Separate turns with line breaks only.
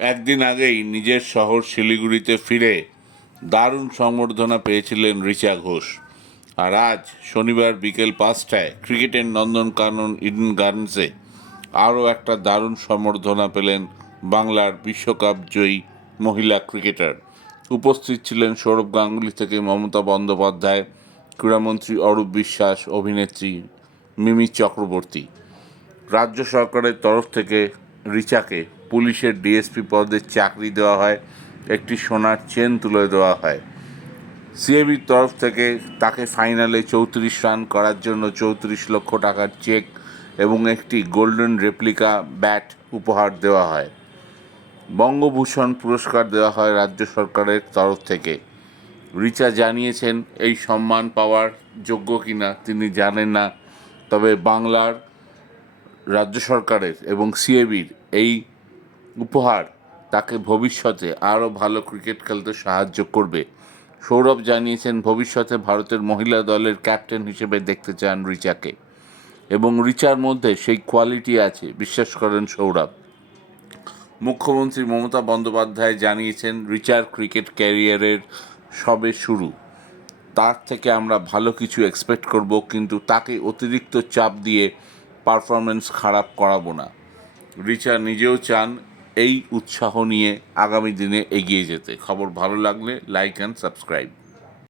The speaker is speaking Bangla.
একদিন আগেই নিজের শহর শিলিগুড়িতে ফিরে দারুণ সংবর্ধনা পেয়েছিলেন রিচা ঘোষ। আর আজ শনিবার বিকেল পাঁচটায় ক্রিকেটের নন্দনকানন ইডেন গার্ডেন্সে আরও একটা দারুণ সম্বর্ধনা পেলেন বাংলার বিশ্বকাপ জয়ী মহিলা ক্রিকেটার। উপস্থিত ছিলেন সৌরভ গাঙ্গুলি থেকে মমতা বন্দ্যোপাধ্যায়, ক্রীড়ামন্ত্রী অরূপ বিশ্বাস, অভিনেত্রী মিমি চক্রবর্তী। রাজ্য সরকারের তরফ থেকে রিচাকে পুলিশের ডিএসপি পদে চাকরি দেওয়া হয়, একটি সোনার চেন তুলে দেওয়া হয়। সিএবির তরফ থেকে তাকে ফাইনালে চৌত্রিশ রান করার জন্য চৌত্রিশ লক্ষ টাকার চেক এবং একটি গোল্ডেন রেপ্লিকা ব্যাট উপহার দেওয়া হয়। বঙ্গভূষণ পুরস্কার দেওয়া হয় রাজ্য সরকারের তরফ থেকে। রিচা জানিয়েছেন, এই সম্মান পাওয়ার যোগ্য কিনা তিনি জানেন না, তবে বাংলার রাজ্য সরকারের এবং সিএবির এই উপহার। তাকে ভবিষ্যতে আরও ভালো ক্রিকেট খেলতে সাহায্য করবে। সৌরভ জানিয়েছেন, ভবিষ্যতে ভারতের মহিলা দলের ক্যাপ্টেন হিসেবে দেখতে চান রিচাকে। এবং রিচার মধ্যে সেই কোয়ালিটি আছে, বিশ্বাস করেন সৌরভ। মুখ্যমন্ত্রী মমতা বন্দ্যোপাধ্যায় জানিয়েছেন, রিচার ক্রিকেট ক্যারিয়ারের সবে শুরু। তার থেকে আমরা ভালো কিছু এক্সপেক্ট করব, কিন্তু তাকে অতিরিক্ত চাপ দিয়ে পারফরমেন্স খারাপ করাবো না। রিচা নিজেও চান এই উৎসাহ নিয়ে আগামী দিনে এগিয়ে যেতে। খবর ভালো লাগলে লাইক অ্যান্ড সাবস্ক্রাইব